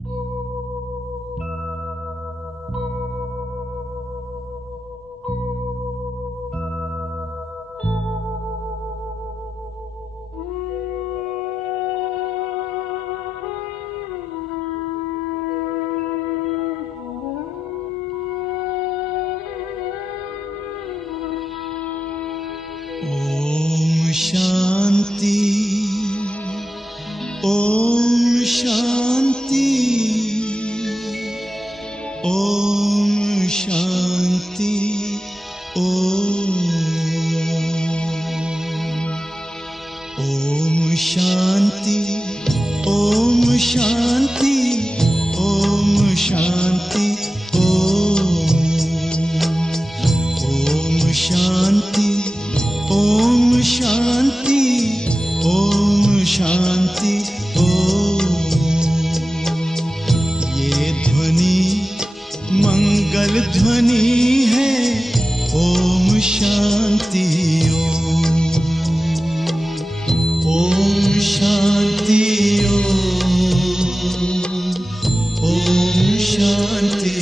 ओम शांति, ओम शांति, ओम शांति, ओम शांति, ओम शांति, ओम शांति, ओम शांति, ओम शांति, ओम शांति, ओम। ये ध्वनि मंगल ध्वनि है, ओम शांति, ओम शांति, ओम शांति,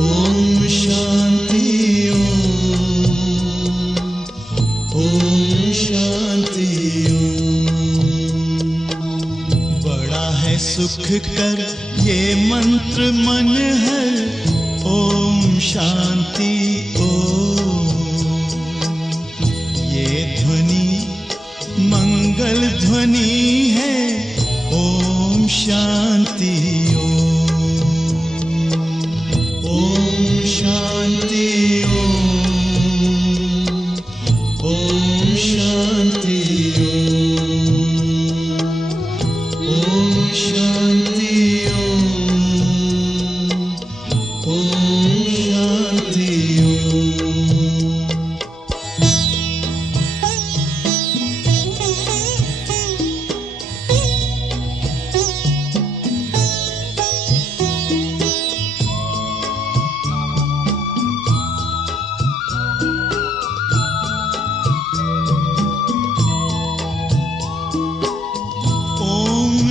ओम शांति, ओम शांति। बड़ा है सुख कर ये मंत्र मन हर, ओम शांति, ओम। ये ध्वनि मंगल ध्वनि है, ओम शांति, ओम शांति, ओम शांति, ओम शांति, ओम शांति।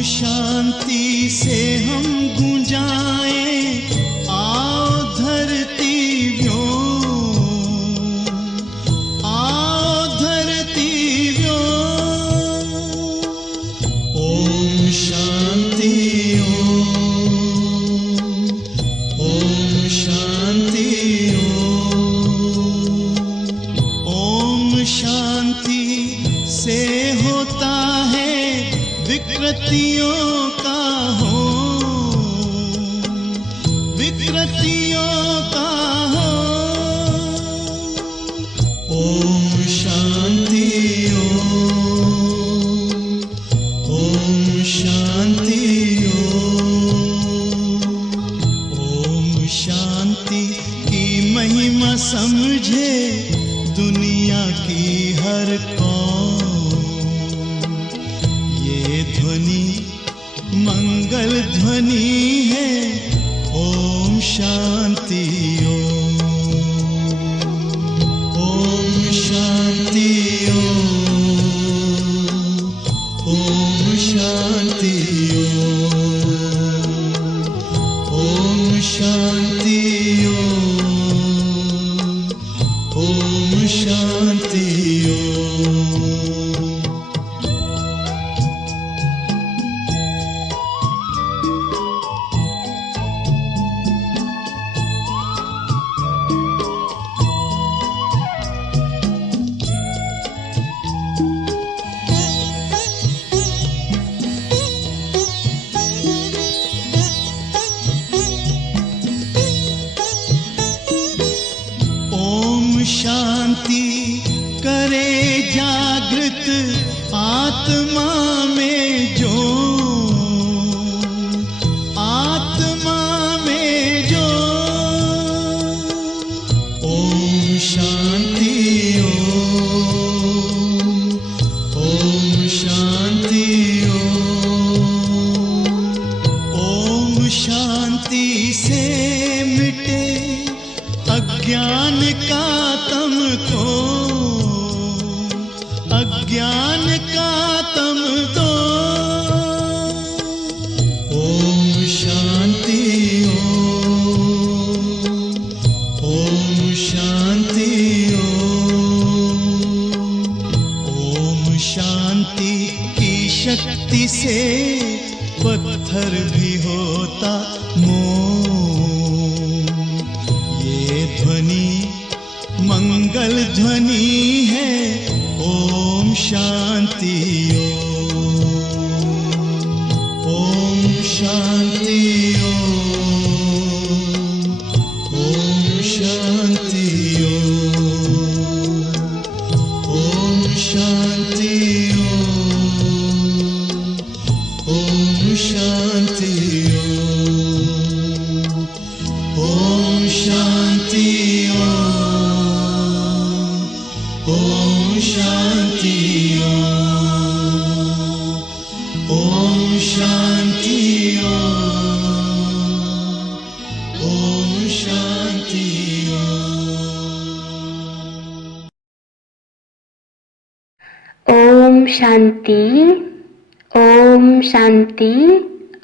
शांति से हम गुंजाएं, आओ धरती व्योम, आओ धरती व्योम। ओम शांति, ओम शांति, ओम शांति से होता है विकृतियों का हो, विकृतियों का हो। ओम शांति, ओम शांति, ओम शांति की महिमा समझे दुनिया की हर कौम। ये ध्वनि मंगल ध्वनि है, ओम शांति, ओम शांति, ओम शांति, ओम शांति, ओम शांति। शांति करे जागृत आत्मा में जो, आत्मा में जो। ओम शांति, ओम शांति, ओम शांति से मिटे अज्ञान का तम को, अज्ञान का तम की शक्ति से पत्थर भी होता मोम। ये ध्वनि मंगल ध्वनि है, ओम शांति ओम शांति ओम शांति ओम शांति ओम शांति ओम शांति ओम शांति ओम शांति ओम शांति। ओम शांति ओम शांति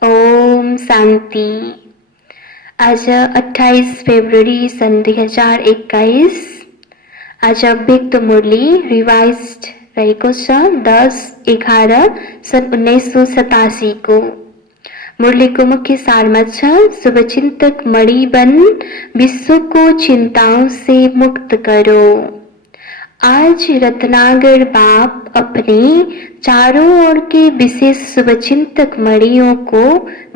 ओम शांति। आज 28 फेब्रुअरी सन 2021। आज व्यक्त मुरली रिवाइज्ड रहेको छ 10/11 सन 1987 को। मुरलीको मुख्य सारमा छ, शुभचिंतक मणि बन विश्व को चिंताओं से मुक्त करो। आज रत्नागर बाप अपने चारों ओर के विशेष शुभचिंतक मणियों को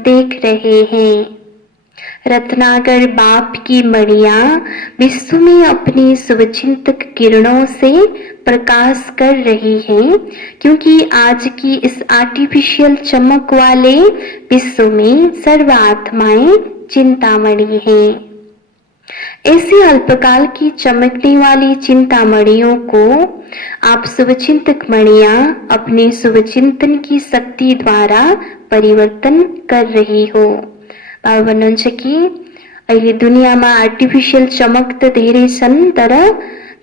देख रहे हैं। रत्नागर बाप की मणियां विश्व में अपनी शुभचिंतक किरणों से प्रकाश कर रही हैं, क्योंकि आज की इस आर्टिफिशियल चमक वाले विश्व में सर्व आत्माएं चिंतामणि हैं। ऐसी अल्पकाल की चमकने वाली चिंतामणियों को आप शुभचिंतक मणियां अपने शुभचिंतन की शक्ति द्वारा परिवर्तन कर रही हो। बाबा भन्नुहुन्छ कि अहिले दुनियाँमा आर्टिफिशियल चमक त धेरै छन्, तर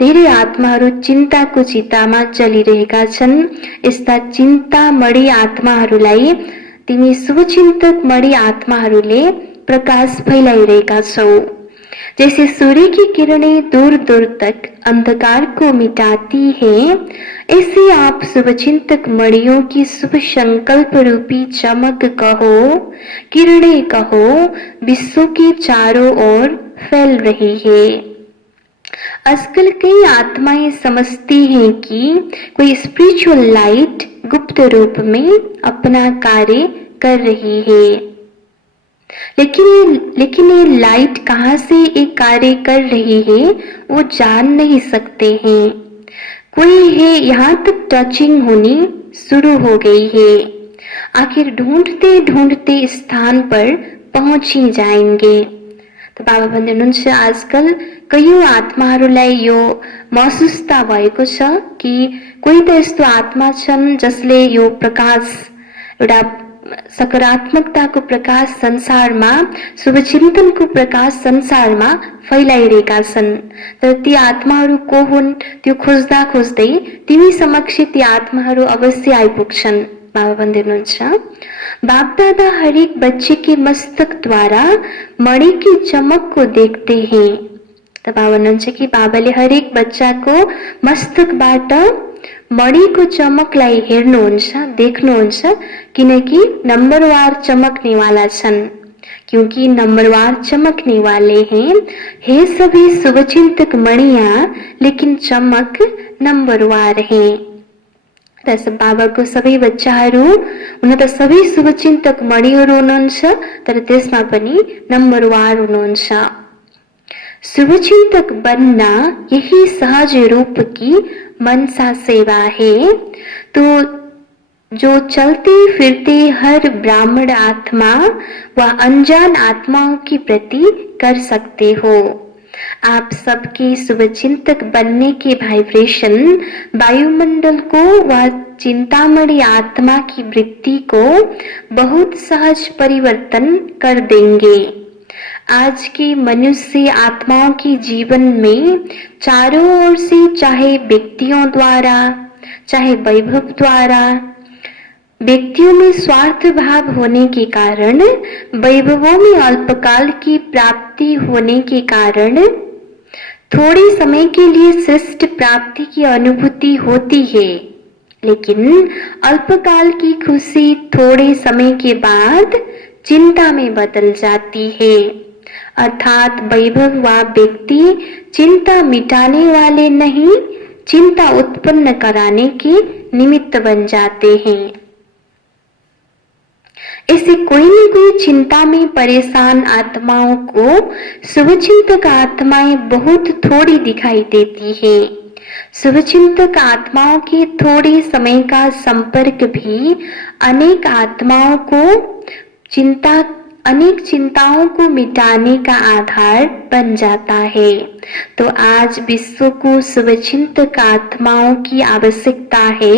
धेरै आत्माहरू चिन्ताको चितामा चलिरहेका छन्। यस्ता चिन्तामणि आत्माहरूलाई तिमी शुभचिन्तक मणि आत्माहरूले प्रकाश फैलाइरहेका छौ। जैसे सूर्य की किरणें दूर दूर तक अंधकार को मिटाती हैं, ऐसे आप शुभचिंतक मणियों की शुभ संकल्प रूपी चमक कहो, किरणें कहो, विश्व के चारों ओर फैल रही है। आजकल कई आत्माएं समझती हैं कि कोई स्पिरिचुअल लाइट गुप्त रूप में अपना कार्य कर रही है, लेकिन ये लाइट कहाँ से एक कार्य कर रही है वो जान नहीं सकते हैं। कोई है यहाँ तक टचिंग होनी शुरू हो गई है। आखिर ढूंढते ढूंढते स्थान पर पहुंच ही जाएंगे। तो बाबा भन्दै हुनुहुन्छ आजकल कयौं आत्माहरूलाई यो महसुस त भएको छ कि कोही त यस्तो आत्मा छन् जसले यो प्रकाश, एउटा सकारात्मकताको प्रकाश संसारमा, शुभचिन्तनको प्रकाश संसारमा फैलाइरहेका छन्। तर ती आत्माहरू को हुन् त्यो खोज्दा खोज्दै तिमी समक्ष ती आत्माहरू अवश्य आइपुग्छन्। बाबा भन्दै हुनुहुन्छ बाप दादा हरेक बच्चे के मस्तक द्वारा मणि की चमक को देखते हैं। त बाबा भन्नुहुन्छ कि बाबाले हरेक बच्चाको मस्तकबाट मणिको चमकलाई हेर्नुहुन्छ, देख्नुहुन्छ, किनकि नंबरवार चमकने वाला छन्। क्योंकि नंबरवार चमकने वाले हैं, हे सभी शुभचिंतक मणियां, लेकिन चमक नंबरवार हैं। बाबाको सबै बच्चाहरू हुन त सबै शुभचिन्तक मणिहरू हुनुहुन्छ, तर त्यसमा पनि नम्बरवार हुनुहुन्छ। शुभचिन्तक बनना यही सहज रूप की मनसा सेवा है। तो जो चलते फिरते हर ब्राह्मण आत्मा व अनजान आत्माओं के प्रति कर सकते हो। आप सबके शुभचिंतक बनने के वाइब्रेशन वायुमंडल को व चिंतामणि आत्मा की वृत्ति को बहुत सहज परिवर्तन कर देंगे। आज के मनुष्य आत्माओं के जीवन में चारों ओर से, चाहे व्यक्तियों द्वारा, चाहे वैभव द्वारा, व्यक्तियों में स्वार्थ भाव होने के कारण, वैभवों में अल्पकाल की प्राप्ति होने के कारण थोड़े समय के लिए श्रेष्ठ प्राप्ति की अनुभूति होती है, लेकिन अल्पकाल की खुशी थोड़े समय के बाद चिंता में बदल जाती है। अर्थात वैभव व व्यक्ति चिंता मिटाने वाले नहीं, चिंता उत्पन्न कराने के निमित्त बन जाते हैं। ऐसे कोई न कोई चिंता में परेशान आत्माओं को शुभचिंतक आत्माएं बहुत थोड़ी दिखाई देती है। शुभचिंतक आत्माओं के थोड़े समय का संपर्क भी अनेक आत्माओं को अनेक चिंताओं को मिटाने का आधार बन जाता है। तो आज विश्व को शुभचिंतक आत्माओं की आवश्यकता है,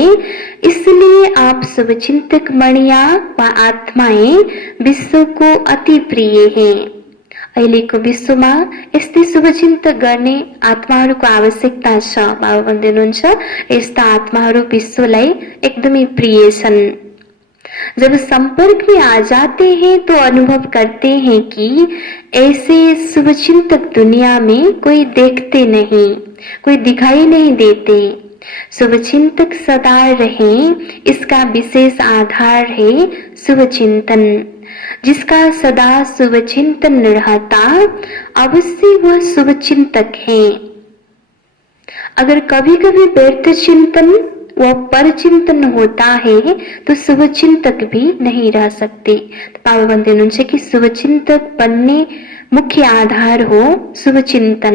इसलिए आप शुभचिंतक मणिया व आत्माएं विश्व को अति प्रिय हैं। अहिलेको विश्वमा यस्तै शुभचिन्तक गर्ने आत्माहरूको आवश्यकता छ। बाबा भन्दै हुनुहुन्छ यस्ता आत्माहरू विश्वलाई एकदमै प्रिय छन्। जब संपर्क में आ जाते हैं तो अनुभव करते हैं कि ऐसे शुभचिंतक दुनिया में कोई देखते नहीं, कोई दिखाई नहीं देते। शुभचिंतक सदा रहें, इसका विशेष आधार है शुभचिंतन। जिसका सदा शुभचिंतन रहता अवश्य वह शुभचिंतक है। अगर कभी कभी व्यर्थ चिंतन व परचिंतन होता है तो शुभचिंतक भी नहीं रह सकते। तो बाबा भन्दै हुनुहुन्छ कि शुभचिंतक बन्ने मुख्य आधार हो शुभचिंतन,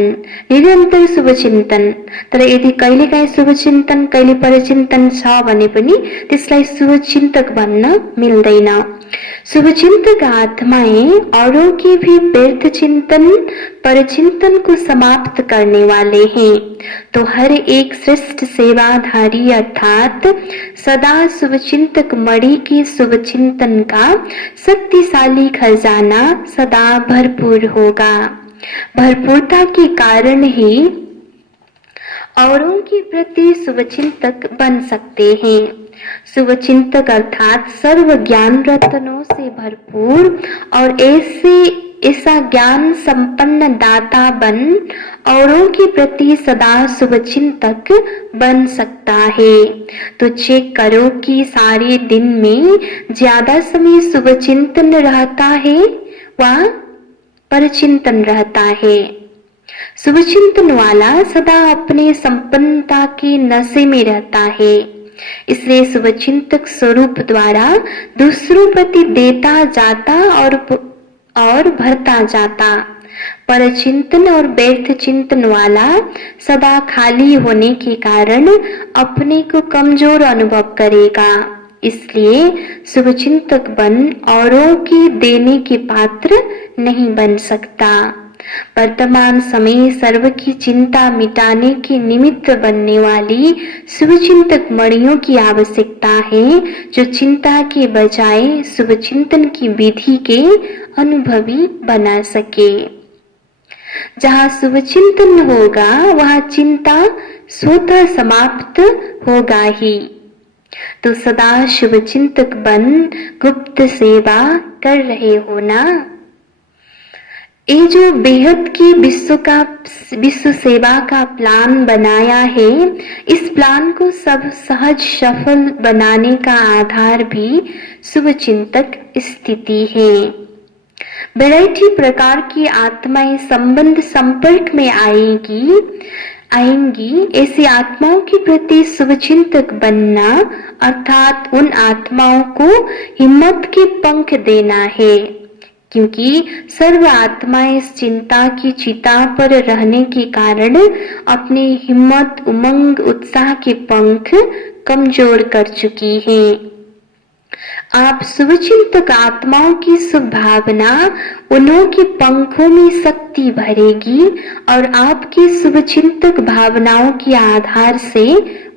निरन्तर शुभचिंतन। तर यदि कहिलेकाहीँ शुभचिंतन कहिले परचिंतन छ भने पनि त्यसलाई शुभचिंतक भन्न मिल्दैन। शुभचिंतक आत्माएं औरों के भी व्यर्थ चिंतन परचिंतन को समाप्त करने वाले हैं। तो हर एक श्रेष्ठ सेवाधारी अर्थात सदा शुभचिंतक मणि के शुभचिंतन का शक्तिशाली खजाना सदा भरपूर होगा। भरपूरता के कारण ही औरों के प्रति शुभचिंतक बन सकते हैं। शुभचिंतक अर्थात सर्व ज्ञान रत्नों से भरपूर और ऐसा ज्ञान संपन्न दाता बन औरों के प्रति सदा शुभचिंतक बन सकता है। तो चेक करो कि सारे दिन में ज्यादा समय शुभचिंतन रहता है व परचिंतन रहता है। शुभचिंतन वाला सदा अपने संपन्नता के नशे में रहता है, इसलिए शुभचिंतक स्वरूप द्वारा दूसरों प्रति देता जाता और भरता जाता। परचिंतन और व्यर्थ चिंतन वाला सदा खाली होने के कारण अपने को कमजोर अनुभव करेगा। इसलिए शुभचिंतक बन औरों के देने के पात्र नहीं बन सकता। वर्तमान समय सर्व की चिंता मिटाने के निमित्त बनने वाली शुभचिंतक मणियों की आवश्यकता है, जो चिंता के बजाय शुभचिंतन की विधि के अनुभवी बना सके। जहाँ शुभचिंतन होगा वहाँ चिंता स्वतः समाप्त होगा ही। तो सदा शुभचिंतक बन गुप्त सेवा कर रहे हो ना। ये जो बेहद की विश्व सेवा का प्लान बनाया है, इस प्लान को सब सहज सफल बनाने का आधार भी शुभचिंतक स्थिति है। वैरायटी प्रकार की आत्माएं संपर्क में आएंगी। ऐसी आत्माओं के प्रति शुभचिंतक बनना अर्थात उन आत्माओं को हिम्मत के पंख देना है, क्योंकि सर्व आत्माएं इस चिंता की चिता पर रहने के कारण अपने हिम्मत उमंग उत्साह के पंख कमजोर कर चुकी हैं। आप शुभचिंतक आत्माओं की शुभ भावना उन्हों के पंखों में शक्ति भरेगी और आपकी शुभचिंतक भावनाओं के आधार से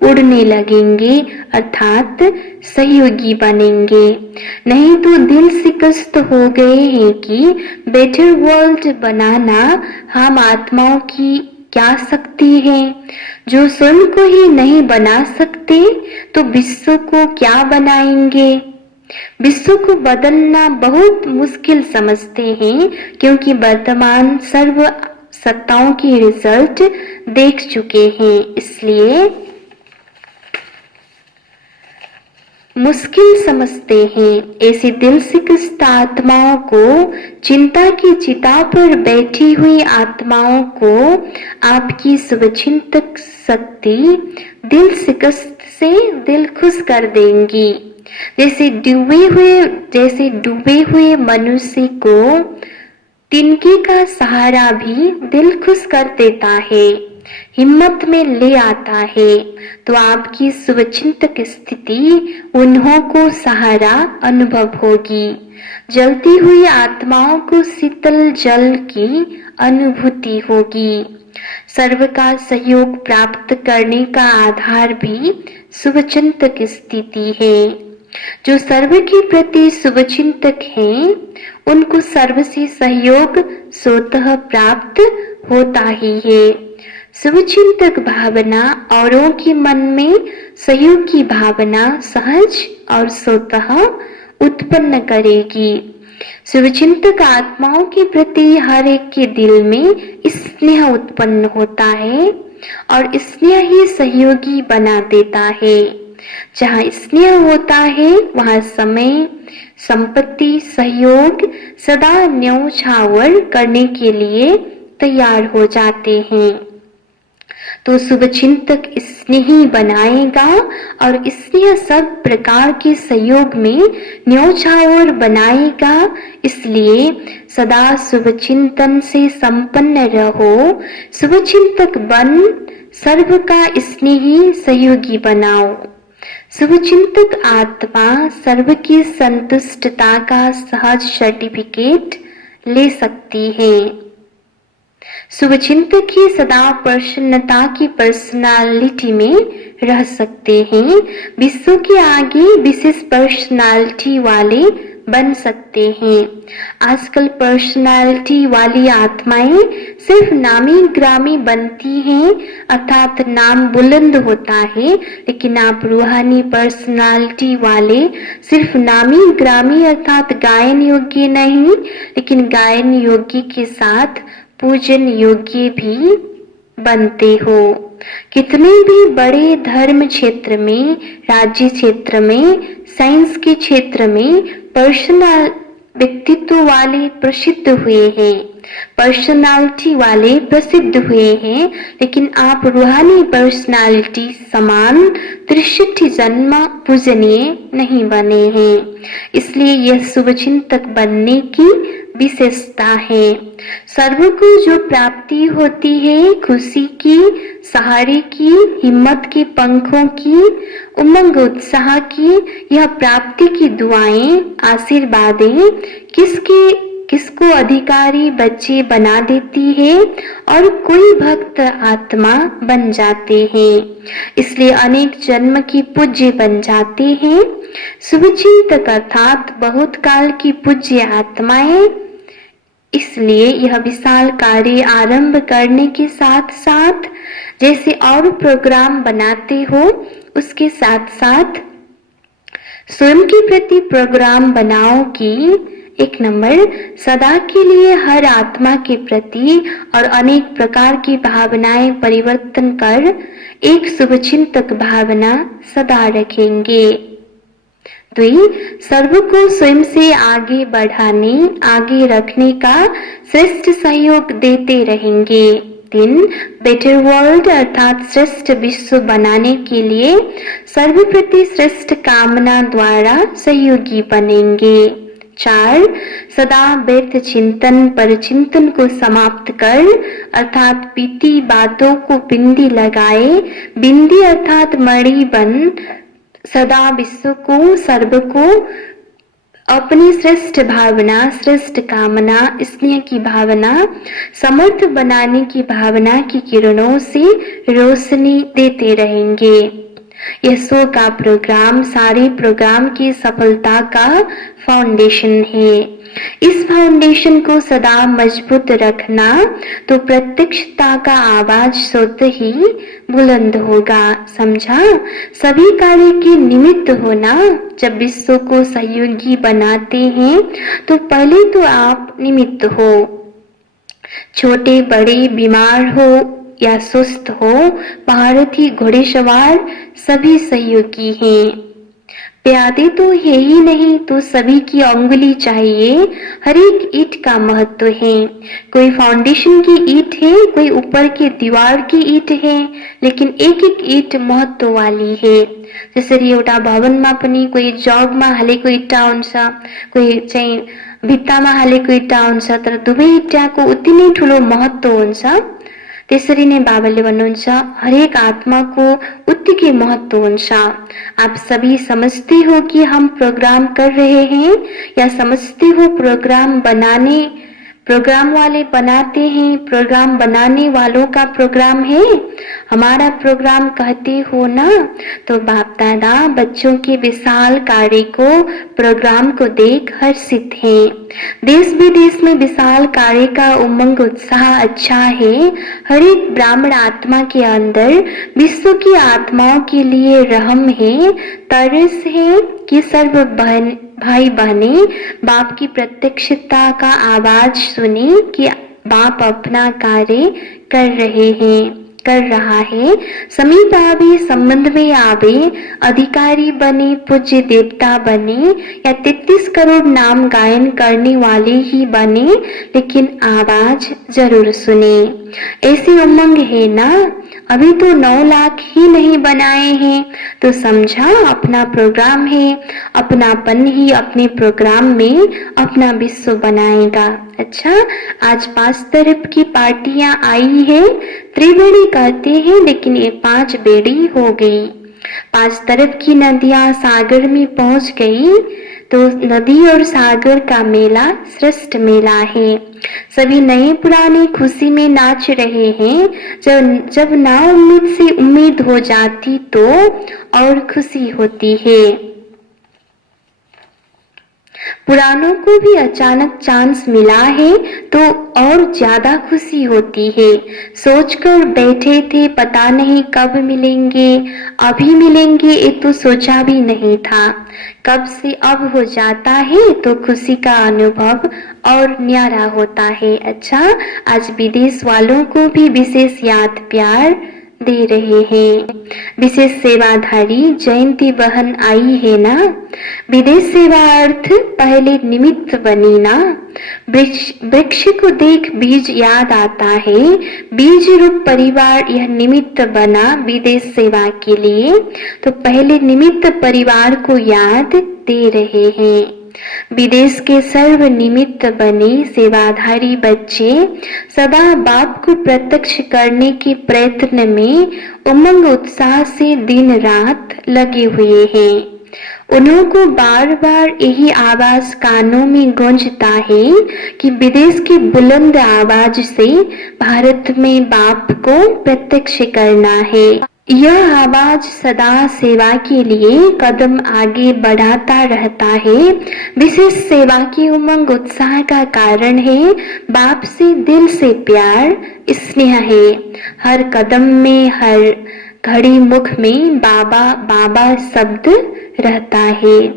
उड़ने लगेंगे अर्थात सहयोगी बनेंगे। नहीं तो दिल शिकस्त हो गए हैं कि बेटर वर्ल्ड बनाना हम आत्माओं की क्या शक्ति है। जो स्वयं को ही नहीं बना सकते तो विश्व को क्या बनाएंगे। विश्व को बदलना बहुत मुश्किल समझते हैं, क्योंकि वर्तमान सर्व सत्ताओं की रिजल्ट देख चुके हैं। इसलिए मुश्किल समझते हैं। ऐसी दिल से ग्रस्त आत्माओं को, चिंता की चिता पर बैठी हुई आत्माओं को आपकी शुभचिंतक शक्ति दिल शिकस्त से दिल खुश कर देंगी। जैसे डूबे हुए मनुष्य को तिनके का सहारा भी दिल खुश कर देता है, हिम्मत में ले आता है। तो आपकी शुभचिंतक स्थिति उन्हों को सहारा अनुभव होगी। जलती हुई आत्माओं को शीतल जल की अनुभूति होगी। सर्व का सहयोग प्राप्त करने का आधार भी शुभचिंतक स्थिति है। जो सर्व के प्रति शुभचिंतक हैं, उनको सर्व से सहयोग स्वतः प्राप्त होता ही है। शुभचिंतक भावना औरों के मन में सहयोग की भावना सहज और स्वतः उत्पन्न करेगी। शुभचिंतक आत्माओं के प्रति हर एक के दिल में स्नेह उत्पन्न होता है और स्नेह ही सहयोगी बना देता है। जहाँ स्नेह होता है वहाँ समय, संपत्ति, सहयोग सदा न्यौछावर करने के लिए तैयार हो जाते हैं। तो शुभचिंतक स्नेही बनाएगा और स्नेह सब प्रकार के सहयोग में न्यौछावर बनाएगा। इसलिए सदा शुभचिंतन से संपन्न रहो। शुभचिंतक बन सर्व का स्नेही सहयोगी बनाओ। शुभचिंतक आत्मा सर्व की संतुष्टता का सहज सर्टिफिकेट ले सकती है। शुभचिंतक ही सदा प्रसन्नता की पर्सनालिटी में रह सकते हैं। विश्व के आगे विशेष पर्सनालिटी वाले बन सकते हैं। आजकल पर्सनालिटी वाली आत्माएं सिर्फ नामी ग्रामी बनती हैं, अर्थात नाम बुलंद होता है, लेकिन आप रूहानी पर्सनालिटी वाले सिर्फ नामी ग्रामी अर्थात गायन योग्य नहीं, लेकिन गायन योग्य के साथ पूजन योग्य भी बनते हो। कितने भी बड़े धर्म क्षेत्र में, राज्य क्षेत्र में, साइंस के क्षेत्र में पर्सनल व्यक्तित्व वाले प्रसिद्ध हुए हैं, पर्सनालिटी वाले प्रसिद्ध हुए हैं, लेकिन आप रूहानी पर्सनालिटी समान 63 जन्म पूजनीय नहीं बने हैं। इसलिए यह शुभचिंतक बनने की विशेषता है। सर्व को जो प्राप्ति होती है, खुशी की, सहारे की, हिम्मत के पंखों की, उमंग उत्साह की, यह प्राप्ति की दुआएं, आशीर्वादें किसको अधिकारी बच्चे बना देती है और कोई भक्त आत्मा बन जाते हैं। इसलिए अनेक जन्म की पूज्य बन जाते हैं। शुभचिंतक अर्थात बहुत काल की पूज्य आत्माएं। इसलिए यह विशाल कार्य आरंभ करने के साथ साथ जैसे और प्रोग्राम बनाते हो, उसके साथ साथ स्वयं के प्रति प्रोग्राम बनाओ कि 1 नंबर सदा के लिए हर आत्मा के प्रति और अनेक प्रकार की भावनाएं परिवर्तन कर एक शुभचिंतक भावना सदा रखेंगे। 2 सर्व को स्वयं से आगे बढ़ाने, आगे रखने का श्रेष्ठ सहयोग देते रहेंगे। 3 बेटर वर्ल्ड अर्थात श्रेष्ठ विश्व बनाने के लिए सर्वप्रति श्रेष्ठ कामना द्वारा सहयोगी बनेंगे। 4 सदा व्यर्थ चिंतन पर चिंतन को समाप्त कर अर्थात बीती बातों को बिंदी लगाए, बिंदी अर्थात मणि बन सदा विश्व को, सर्व को अपनी श्रेष्ठ भावना, श्रेष्ठ कामना, स्नेह की भावना, समर्थ बनाने की भावना की किरणों से रोशनी देते रहेंगे। यह 100 का प्रोग्राम सारे प्रोग्राम की सफलता का फाउंडेशन है। इस फाउंडेशन को सदा मजबूत रखना तो प्रत्यक्षता का आवाज स्वतः ही बुलंद होगा। समझा? सभी कार्य के निमित्त होना। जब विश्व को सहयोगी बनाते हैं तो पहले तो आप निमित्त हो। छोटे बड़े, बीमार हो या सुस्त हो, महारथी, घोड़ेसवार सभी सहयोगी हैं। प्यादे तो है ही नहीं तो सभी की अंगुली चाहिए, हर एक ईंट का महत्व है। कोई फाउंडेशन की ईंट है, कोई ऊपर की दीवार की ईंट है, लेकिन एक एक ईंट महत्व वाली है। जसरी एउटा भवनमा पनि कोही जगमा हालेको इँटा हुन्छ, कोही चाहिँ भित्तामा हालेको इँटा हुन्छ, तर दुवै इँटाको उति नै ठुलो महत्व हुन्छ। त्यसरी नै बाबाले भन्नुहुन्छ हरेक आत्मा को उत्तिकै महत्व हुन्छ। आप सभी समझते हो कि हम प्रोग्राम कर रहे हैं, या समझते हो प्रोग्राम वाले बनाते हैं, प्रोग्राम बनाने वालों का प्रोग्राम है, हमारा प्रोग्राम कहते हो ना। तो बाप दादा बच्चों के विशाल कार्य को, प्रोग्राम को देख हर्षित हैं। देश विदेश में विशाल कार्य का उमंग उत्साह अच्छा है। हर एक ब्राह्मण आत्मा के अंदर विश्व की आत्माओं के लिए रहम है, तरस है कि सर्व भाई बहने बाप की प्रत्यक्षता का आवाज सुने कि बाप अपना कार्य कर रहा है। समीप आवे, संबंध में आवे, अधिकारी बने, पूज्य देवता बने, या 33 करोड़ नाम गायन करने वाले ही बने, लेकिन आवाज जरूर सुने। ऐसी उमंग है ना। अभी तो 9 लाख ही नहीं बनाए हैं, तो समझा अपना प्रोग्राम है, अपनापन ही अपने प्रोग्राम में अपना विश्व बनाएगा। अच्छा, आज 5 तरफ की पार्टियां आई है, त्रिवेणी कहते हैं, लेकिन ये 5 बेड़ी हो गई। 5 तरफ की नदियां सागर में पहुंच गई, तो नदी और सागर का मेला श्रेष्ठ मेला है। सभी नए पुराने खुशी में नाच रहे हैं। जब ना उम्मीद से उम्मीद हो जाती तो और खुशी होती है। पुरानों को भी अचानक चांस मिला है तो और ज्यादा खुशी होती है। सोचकर बैठे थे पता नहीं कब मिलेंगे, अभी मिलेंगे ये तो सोचा भी नहीं था। कब से अब हो जाता है तो खुशी का अनुभव और न्यारा होता है। अच्छा, आज विदेश वालों को भी विशेष याद प्यार दे रहे हैं। विशेष सेवाधारी जयंती बहन आई है ना। विदेश सेवा अर्थ पहले निमित्त बनी ना। वृक्ष को देख बीज याद आता है। बीज रूप परिवार यह निमित्त बना विदेश सेवा के लिए, तो पहले निमित्त परिवार को याद दे रहे हैं। विदेश के सर्व निमित्त बने सेवाधारी बच्चे सदा बाप को प्रत्यक्ष करने के प्रयत्न में उमंग उत्साह से दिन रात लगे हुए हैं। उन्हों को बार बार यही आवाज कानों में गूंजता है कि विदेश की बुलंद आवाज से भारत में बाप को प्रत्यक्ष करना है। यह आवाज सदा सेवा के लिए कदम आगे बढ़ाता रहता है। विशेष सेवा की उमंग उत्साह का कारण है बाप से दिल से प्यार स्नेह है। हर कदम में, हर घड़ी मुख में बाबा बाबा शब्द रहता है।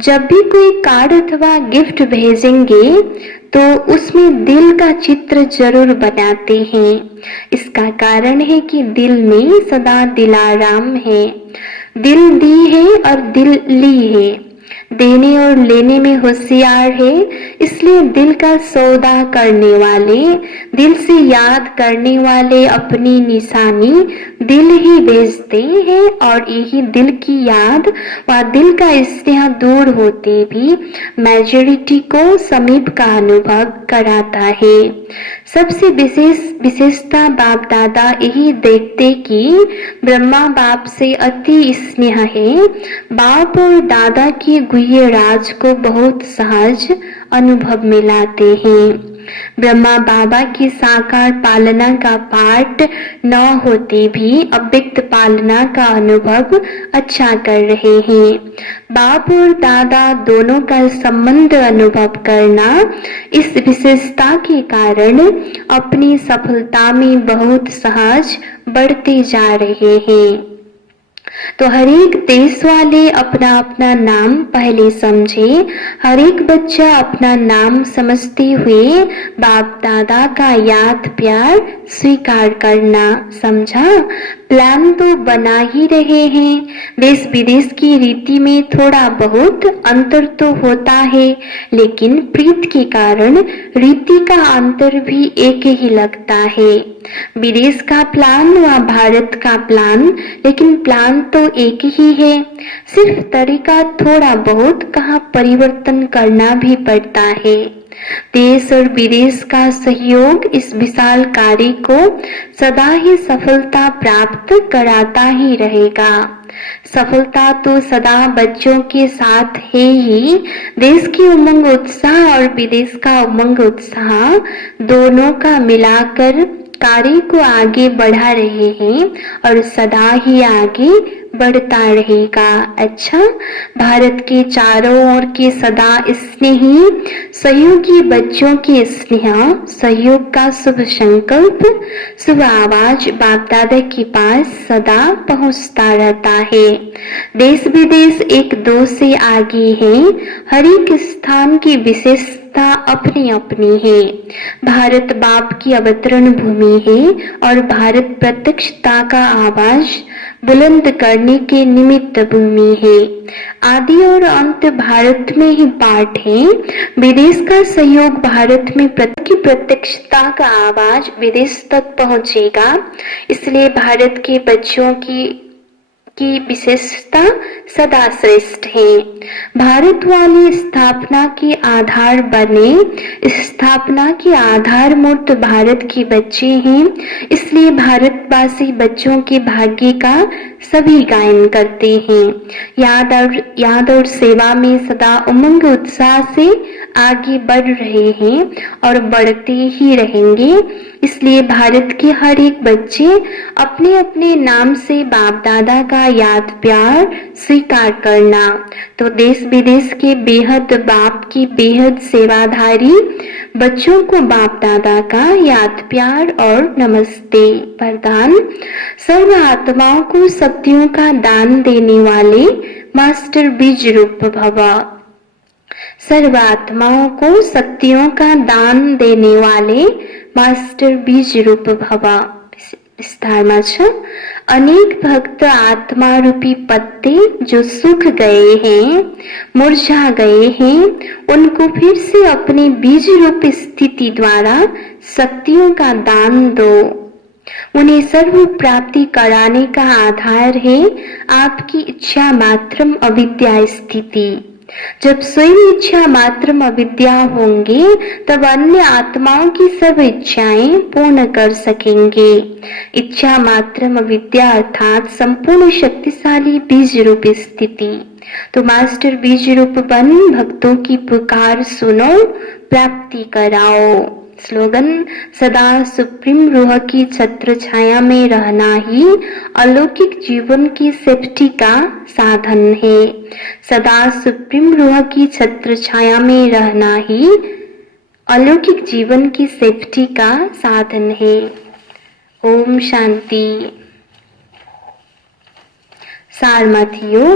जब भी कोई कार्ड अथवा गिफ्ट भेजेंगे तो उसमें दिल का चित्र जरूर बनाते हैं। इसका कारण है कि दिल में सदा दिलाराम है। दिल दी है और दिल ली है। देने और लेने में होशियार है, इसलिए दिल का सौदा करने वाले, दिल से याद करने वाले अपनी निशानी दिल ही भेजते हैं। और यही दिल की याद व दिल का स्नेह दूर होते भी मेजॉरिटी को समीप का अनुभव कराता है। सबसे विशेषता बाप दादा यही देखते कि ब्रह्मा बाप से अति स्नेह है। बाप और दादा की गुह्य राज को बहुत सहज अनुभव में लाते हैं। ब्रह्मा बाबा की साकार पालना का पाठ न होते भी अव्यक्त पालना का अनुभव अच्छा कर रहे हैं। बाप और दादा दोनों का संबंध अनुभव करना इस विशेषता के कारण अपनी सफलता में बहुत सहज बढ़ते जा रहे हैं। तो हर एक देश वाले अपना अपना नाम पहले समझे। हर एक बच्चा अपना नाम समझते हुए बाप दादा का याद प्यार स्वीकार करना। समझा। प्लान तो बना ही रहे हैं। देश विदेश की रीति में थोड़ा बहुत अंतर तो होता है, लेकिन प्रीत के कारण रीति का अंतर भी एक ही लगता है। विदेश का प्लान व भारत का प्लान, लेकिन प्लान तो एक ही है। सिर्फ तरीका थोड़ा बहुत कहाँ परिवर्तन करना भी पड़ता है। देश और विदेश का सहयोग इस विशाल कार्य को सदा ही सफलता प्राप्त कराता ही रहेगा। सफलता तो सदा बच्चों के साथ है ही। देश की उमंग उत्साह और विदेश का उमंग उत्साह दोनों का मिलाकर कार्य को आगे बढ़ा रहे हैं और सदा ही आगे बढ़ता रहेगा। अच्छा, भारत के चारों ओर के सदा स्नेही सहयोगी बच्चों के स्नेह सहयोग का शुभ संकल्प, शुभ आवाज बाप दादा के पास सदा पहुंचता रहता है। देश विदेश एक दो से आगे है। हर एक स्थान की विशेषता अपनी अपनी है। भारत बाप की अवतरण भूमि है और भारत प्रत्यक्षता का आवाज बुलंद करने के निमित्त भूमि है। आदि और अंत भारत में ही पाठ है। विदेश का सहयोग भारत में प्रत्यक्षता का आवाज विदेश तक पहुंचेगा। इसलिए भारत के बच्चों की विशेषता सदा श्रेष्ठ है। भारत वाली स्थापना के आधार बने, स्थापना के आधार मूर्त भारत के बच्चे हैं। इसलिए भारतवासी बच्चों के भाग्य का सभी गायन करते हैं। याद और सेवा में सदा उमंग उत्साह से आगे बढ़ रहे हैं और बढ़ते ही रहेंगे। इसलिए भारत के हर एक बच्चे अपने अपने नाम से बाप दादा का याद प्यार स्वीकार करना। तो देश विदेश के बेहद बाप की बेहद सेवाधारी बच्चों को बाप दादा का याद प्यार और नमस्ते वरदान। सर्व आत्माओं को शक्तियों का दान देने वाले मास्टर बीज रूप भव। सर्व आत्माओं को शक्तियों का दान देने वाले मास्टर बीज रूप भव। विस्तारमा छ। अनेक भक्त आत्मा रूपी पत्ते जो सूख गए हैं, मुरझा गए हैं, उनको फिर से अपने बीज रूप स्थिति द्वारा शक्तियों का दान दो। उन्हें सर्व प्राप्ति कराने का आधार है आपकी इच्छा मात्रम अविद्या स्थिति। जब स्वयं इच्छा मात्रम अविद्या होंगे तब अन्य आत्माओं की सब इच्छाएं पूर्ण कर सकेंगे। इच्छा मात्रम अविद्या अर्थात संपूर्ण शक्तिशाली बीज रूप स्थिति। तो मास्टर बीज रूप बन भक्तों की पुकार सुनो, प्राप्ति कराओ। स्लोगन, सदा सुप्रीम रूह की छत्र छाया में रहना ही अलौकिक जीवन की सेफ्टी का साधन है। सदा सुप्रीम रूह की छत्र छाया में रहना ही अलौकिक जीवन की सेफ्टी का साधन है। ओम शांति। सारमथियो,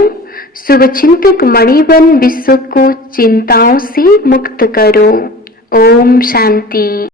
शुभचिंतक मणिबन विश्व को चिंताओं से मुक्त करो। ओम शांति।